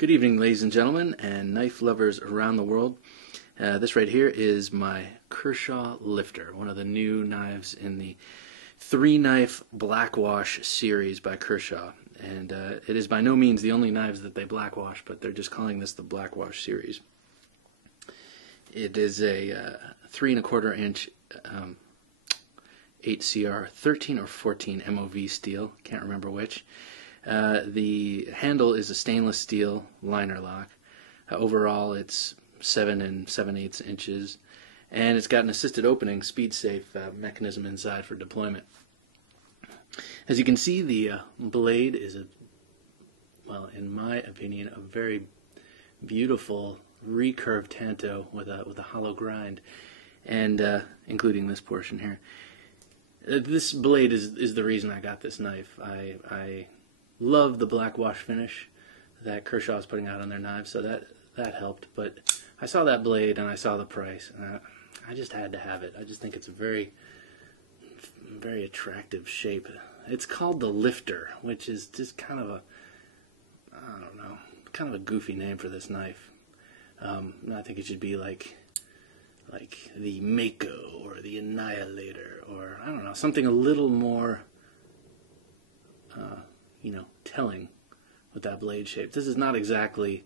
Good evening, ladies and gentlemen, and knife lovers around the world. This right here is my Kershaw Lifter, one of the new knives in the 3-knife Blackwash series by Kershaw. And it is by no means the only knives that they blackwash, but they're just calling this the Blackwash series. It is a 3¼ inch 8CR 13 or 14 MOV steel, can't remember which. The handle is a stainless steel liner lock. Overall it's 7 7/8 inches, and it's got an assisted opening, speed safe mechanism inside for deployment. As you can see, the blade is well, in my opinion, a very beautiful recurved tanto with a hollow grind, and including this portion here. This blade is the reason I got this knife. I love the Blackwash finish that Kershaw is putting out on their knives, so that helped. But I saw that blade and I saw the price, and I just had to have it. I just think it's a very, very attractive shape. It's called the Lifter, which is just kind of a, I don't know, kind of a goofy name for this knife. I think it should be like the Mako or the Annihilator, or I don't know, something a little more telling with that blade shape. This is not exactly,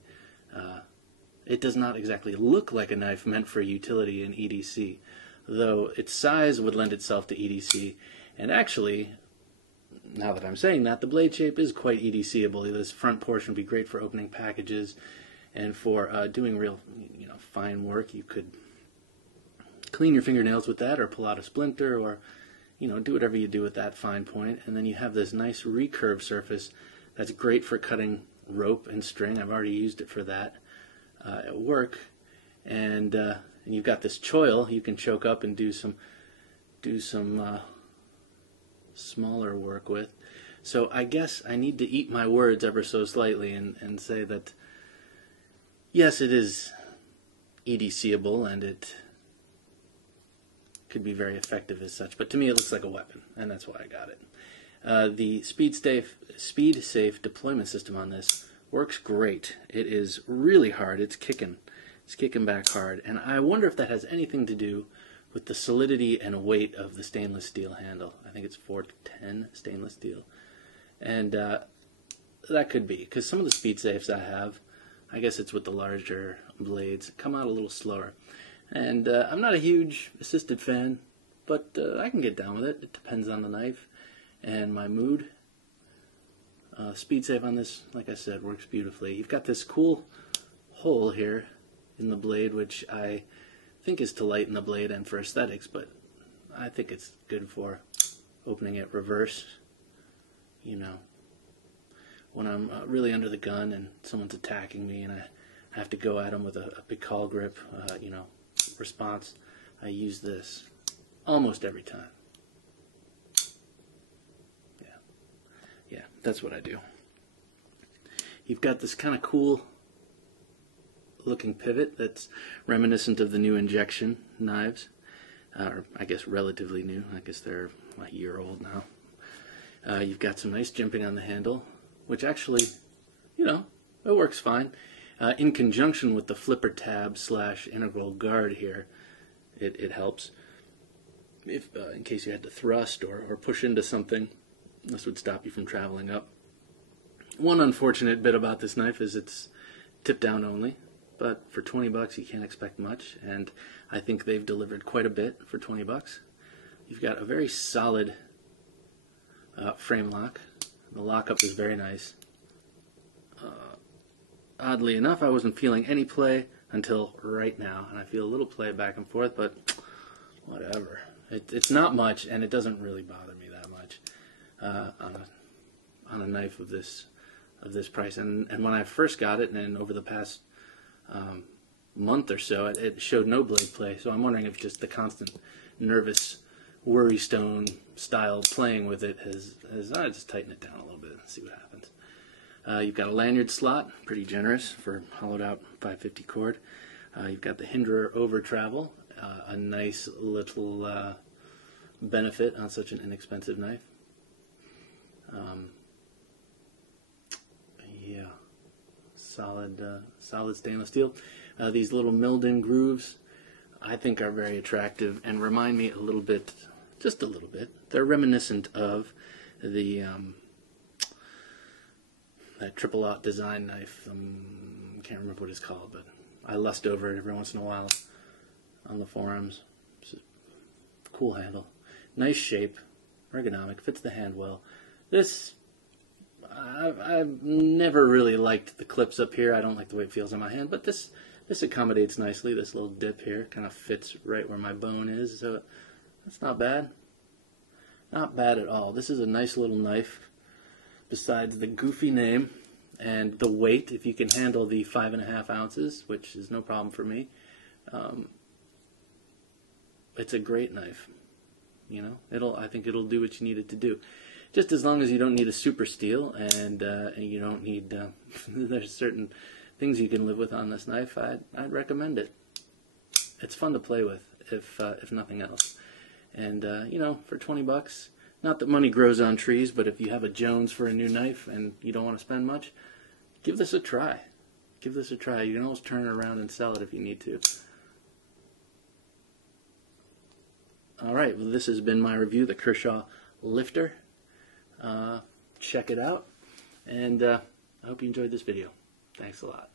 it does not exactly look like a knife meant for utility in EDC, though its size would lend itself to EDC, and actually, now that I'm saying that, the blade shape is quite EDC-able. This front portion would be great for opening packages, and for doing real, fine work. You could clean your fingernails with that, or pull out a splinter, or do whatever you do with that fine point. And then you have this nice recurve surface that's great for cutting rope and string. I've already used it for that at work. And you've got this choil you can choke up and do some smaller work with. So I guess I need to eat my words ever so slightly and say that yes, it is EDC-able, and it could be very effective as such, but to me it looks like a weapon, and that's why I got it. The speed safe deployment system on this works great. It is really hard. It's kicking back hard, and I wonder if that has anything to do with the solidity and weight of the stainless steel handle. I think it's 410 stainless steel, and that could be because some of the speed safes I have, I guess it's with the larger blades, come out a little slower. And I'm not a huge assisted fan, but I can get down with it. It depends on the knife and my mood. Speed safe on this, like I said, works beautifully. You've got this cool hole here in the blade, which I think is to lighten the blade and for aesthetics, but I think it's good for opening it reverse. When I'm really under the gun and someone's attacking me and I have to go at them with a big call grip, response, I use this almost every time. Yeah, that's what I do. You've got this kind of cool looking pivot that's reminiscent of the new injection knives, or I guess relatively new. I guess they're a year old now. You've got some nice jimping on the handle, which actually, it works fine. In conjunction with the flipper tab / integral guard here, it helps. If in case you had to thrust or push into something, this would stop you from traveling up. One unfortunate bit about this knife is it's tip down only, but for 20 bucks you can't expect much, and I think they've delivered quite a bit for 20 bucks. You've got a very solid frame lock. The lockup is very nice. Oddly enough, I wasn't feeling any play until right now, and I feel a little play back and forth, but whatever. It's not much, and it doesn't really bother me that much on a knife of this price. And when I first got it, and over the past month or so, it showed no blade play. So I'm wondering if just the constant nervous worrystone style playing with it has I just tighten it down a little bit and see what happens. You've got a lanyard slot, pretty generous for hollowed out 550 cord. You've got the Hinderer over travel, a nice little benefit on such an inexpensive knife. Yeah. solid stainless steel. These little milled-in grooves, I think, are very attractive and remind me a little bit, just a little bit. They're reminiscent of the that triple-aught design knife. Can't remember what it's called, but I lust over it every once in a while on the forums. It's a cool handle, nice shape, ergonomic, fits the hand well. This, I've never really liked the clips up here. I don't like the way it feels on my hand, but this accommodates nicely. This little dip here kind of fits right where my bone is, so that's not bad. Not bad at all. This is a nice little knife. Besides the goofy name and the weight, if you can handle the 5.5 ounces, which is no problem for me, it's a great knife. You know, I think it'll do what you need it to do. Just as long as you don't need a super steel and you don't need, there's certain things you can live with on this knife, I'd recommend it. It's fun to play with, if nothing else. And, you know, for 20 bucks, not that money grows on trees, but if you have a Jones for a new knife and you don't want to spend much, give this a try. Give this a try. You can always turn it around and sell it if you need to. Alright, well, this has been my review, the Kershaw Lifter. Check it out, and I hope you enjoyed this video. Thanks a lot.